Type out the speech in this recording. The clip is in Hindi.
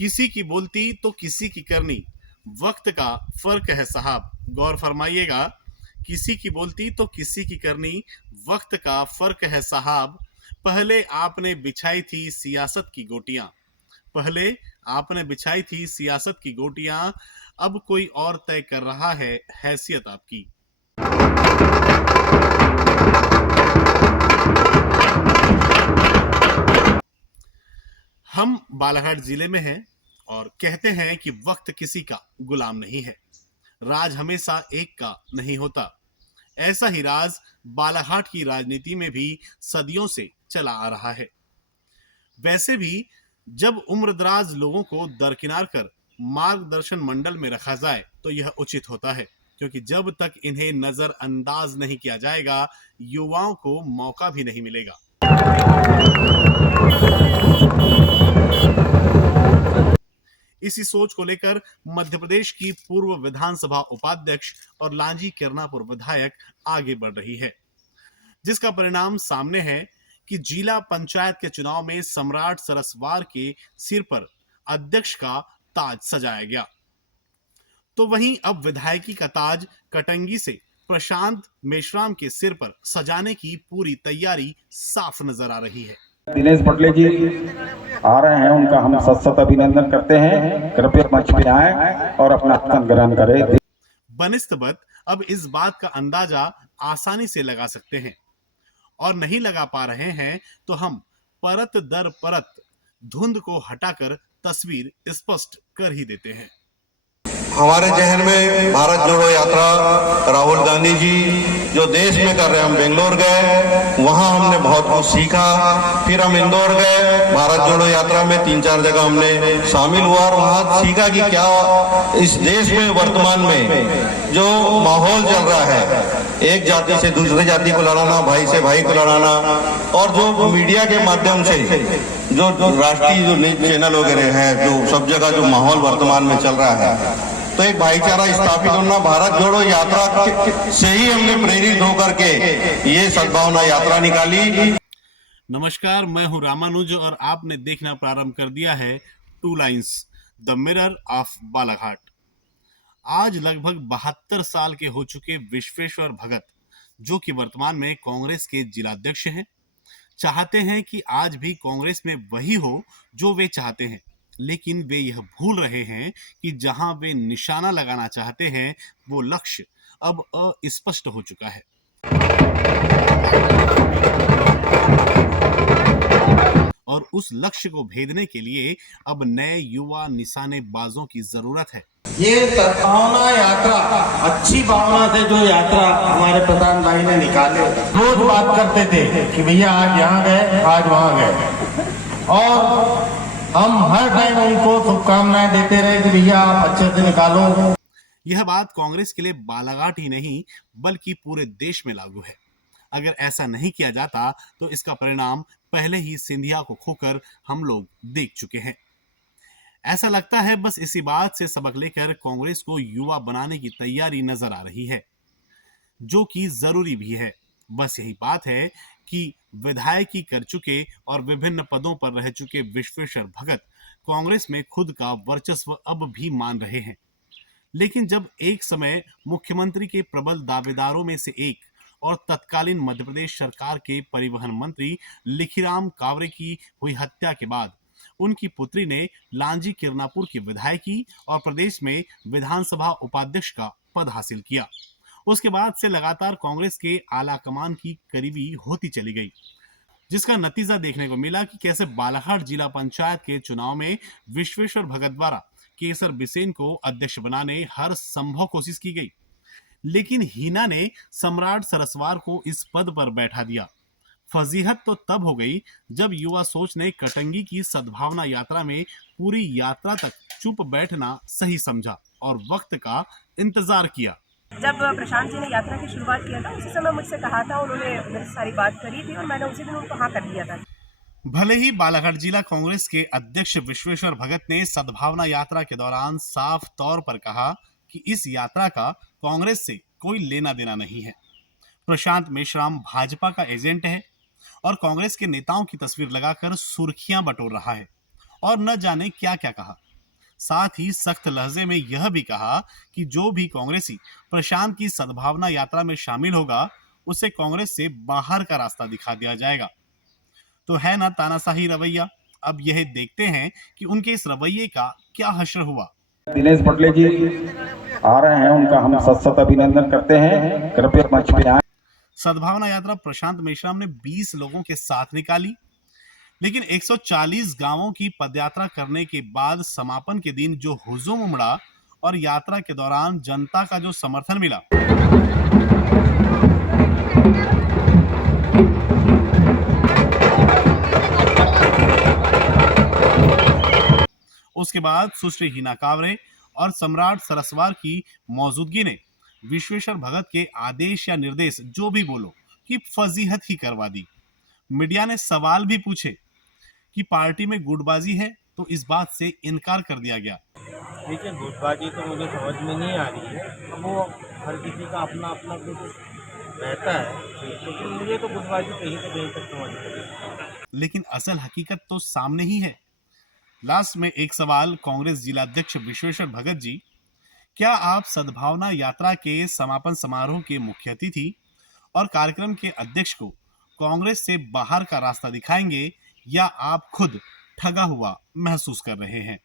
किसी की बोलती तो किसी की करनी, वक्त का फर्क है साहब। गौर फरमाइएगा, किसी की बोलती तो किसी की करनी, वक्त का फर्क है साहब। पहले आपने बिछाई थी सियासत की गोटियां, पहले आपने बिछाई थी सियासत की गोटियां, अब कोई और तय कर रहा है हैसियत आपकी। हम बालाघाट जिले में हैं और कहते हैं कि वक्त किसी का गुलाम नहीं है, राज हमेशा एक का नहीं होता। ऐसा ही राज बालाघाट की राजनीति में भी सदियों से चला आ रहा है। वैसे भी जब उम्रदराज लोगों को दरकिनार कर मार्गदर्शन मंडल में रखा जाए तो यह उचित होता है, क्योंकि जब तक इन्हें नजरअंदाज नहीं किया जाएगा, युवाओं को मौका भी नहीं मिलेगा। इसी सोच को लेकर मध्य प्रदेश की पूर्व विधानसभा उपाध्यक्ष और लांजी किरनापुर विधायक आगे बढ़ रही है, जिसका परिणाम सामने है कि जिला पंचायत के चुनाव में सम्राट सरस्वार के सिर पर अध्यक्ष का ताज सजाया गया, तो वहीं अब विधायकी का ताज कटंगी से प्रशांत मेश्राम के सिर पर सजाने की पूरी तैयारी साफ नजर आ रही है। दिनेश पटले जी आ रहे हैं, उनका हम सत अभिनंदन करते हैं। कृपया मंच पे आएं और अपना आसन ग्रहण करें। बनिस्बत अब इस बात का अंदाजा आसानी से लगा सकते हैं, और नहीं लगा पा रहे हैं तो हम परत दर परत धुंध को हटाकर तस्वीर स्पष्ट कर ही देते हैं। हमारे जहन में भारत जोड़ो यात्रा राहुल गांधी जी जो देश में कर रहे हैं, हम बेंगलोर गए, वहां हमने बहुत कुछ सीखा। फिर हम इंदौर गए, भारत जोड़ो यात्रा में 3-4 जगह हमने शामिल हुआ और वहां सीखा कि क्या इस देश में वर्तमान में जो माहौल चल रहा है, एक जाति से दूसरी जाति को लड़ाना, भाई से भाई को लड़ाना, और जो मीडिया के माध्यम से जो राष्ट्रीय जो न्यूज चैनल वगैरह है, जो सब जगह जो माहौल वर्तमान में चल रहा है, तो एक भाईचारा स्थापित होना, भारत जोड़ो यात्रा से ही हमने प्रेरित होकर के ये सद्भावना यात्रा निकाली। नमस्कार, मैं हूं रामानुज और आपने देखना प्रारंभ कर दिया है two lines, the mirror of Balaghat. आज लगभग 72 साल के हो चुके विश्वेश्वर भगत, जो कि वर्तमान में कांग्रेस के जिलाध्यक्ष हैं, चाहते हैं कि आज भी कांग्रेस में वही हो जो वे चाहते हैं, लेकिन वे यह भूल रहे हैं कि जहां वे निशाना लगाना चाहते हैं वो लक्ष्य अब अस्पष्ट हो चुका है। और उस लक्ष्य को भेदने के लिए अब नए युवा निशानेबाजों की जरूरत है। ये सद्भावना यात्रा, अच्छी भावना से जो यात्रा हमारे प्रधान भाई ने निकाले, रोज बात करते थे कि भैया आज यहाँ गए, आज वहाँ गए, और हम हर टाइम उनको शुभकामनाएं देते रहे कि भैया आप अच्छे से निकालो। यह बात कांग्रेस के लिए बालाघाट ही नहीं बल्कि पूरे देश में लागू है। अगर ऐसा नहीं किया जाता तो इसका परिणाम पहले ही सिंधिया को खोकर हम लोग देख चुके हैं। ऐसा लगता है बस इसी बात से सबक लेकर कांग्रेस को युवा बनाने की तैयारी नजर आ रही है, जो कि जरूरी भी है। बस यही बात है कि विधायकी कर चुके और विभिन्न पदों पर रह चुके विश्वेश्वर भगत कांग्रेस में खुद का वर्चस्व अब भी मान रहे हैं, लेकिन जब एक समय मुख्यमंत्री के प्रबल दावेदारों में से एक और तत्कालीन मध्य प्रदेश सरकार के परिवहन मंत्री लिखीराम कावरे की हुई हत्या के बाद उनकी पुत्री ने लांजी किरनापुर की विधायकी और प्रदेश में विधानसभा उपाध्यक्ष का पद हासिल किया, उसके बाद से लगातार कांग्रेस के आला कमान की करीबी होती चली गई, जिसका नतीजा देखने को मिला कि कैसे बालाघाट जिला पंचायत के चुनाव में विश्वेश्वर भगत द्वारा केसर बिसेन को अध्यक्ष बनाने हर संभव कोशिश की गई, लेकिन हीना ने सम्राट सरस्वार को इस पद पर बैठा दिया। फजीहत तो तब हो गई जब युवा सोच ने कटंगी की सद्भावना यात्रा में पूरी यात्रा तक चुप बैठना सही समझा और वक्त का इंतजार किया। जब प्रशांत जी ने यात्रा की शुरुआत किया था, उसी समय मुझसे कहा था, उन्होंने मेरे से सारी बात करी थी और मैंने उसी दिन उनको हाँ कर दिया था। भले ही बालाघाट जिला कांग्रेस के अध्यक्ष विश्वेश्वर भगत ने सद्भावना यात्रा के दौरान साफ तौर पर कहा कि इस यात्रा का कांग्रेस से कोई लेना देना नहीं है। प्रशांत मेश्राम भाजपा का एजेंट है और कांग्रेस के नेताओं की तस्वीर लगाकर सुर्खियां बटोर रहा है और न जाने क्या क्या कहा, साथ ही सख्त लहजे में यह भी कहा कि जो भी कांग्रेसी प्रशांत की सद्भावना यात्रा में शामिल होगा उसे कांग्रेस से बाहर का रास्ता दिखा दिया जाएगा। तो है ना तानाशाही रवैया। अब यह देखते हैं कि उनके इस रवैये का क्या हश्र हुआ। दिनेश पटले जी आ रहे हैं, उनका हम सत अभिनंदन करते हैं। कृपया मंच पे आए। सद्भावना यात्रा प्रशांत मेश्राम ने 20 लोगों के साथ निकाली, लेकिन 140 गांवों की पदयात्रा करने के बाद समापन के दिन जो हुजूम उमड़ा और यात्रा के दौरान जनता का जो समर्थन मिला, उसके बाद सुश्री हिना कांवरे और सम्राट सरस्वार की मौजूदगी ने विश्वेश्वर भगत के आदेश या निर्देश जो भी बोलो कि फजीहत ही करवा दी। मीडिया ने सवाल भी पूछे कि पार्टी में गुटबाजी है, तो इस बात से इनकार कर दिया गया। देखिए, गुटबाजी तो मुझे समझ में नहीं आ रही है। अब वो हर किसी का अपना अपना कुछ रहता है, लेकिन मुझे तो गुटबाजी कहीं से कहीं तक समझ में नहीं आ रही। लेकिन असल हकीकत तो सामने ही है। लास्ट में एक सवाल कांग्रेस जिलाध्यक्ष विश्वेश्वर भगत जी, क्या आप सद्भावना यात्रा के समापन समारोह के मुख्य अतिथि और कार्यक्रम के अध्यक्ष को कांग्रेस से बाहर का रास्ता दिखाएंगे या आप खुद ठगा हुआ महसूस कर रहे हैं?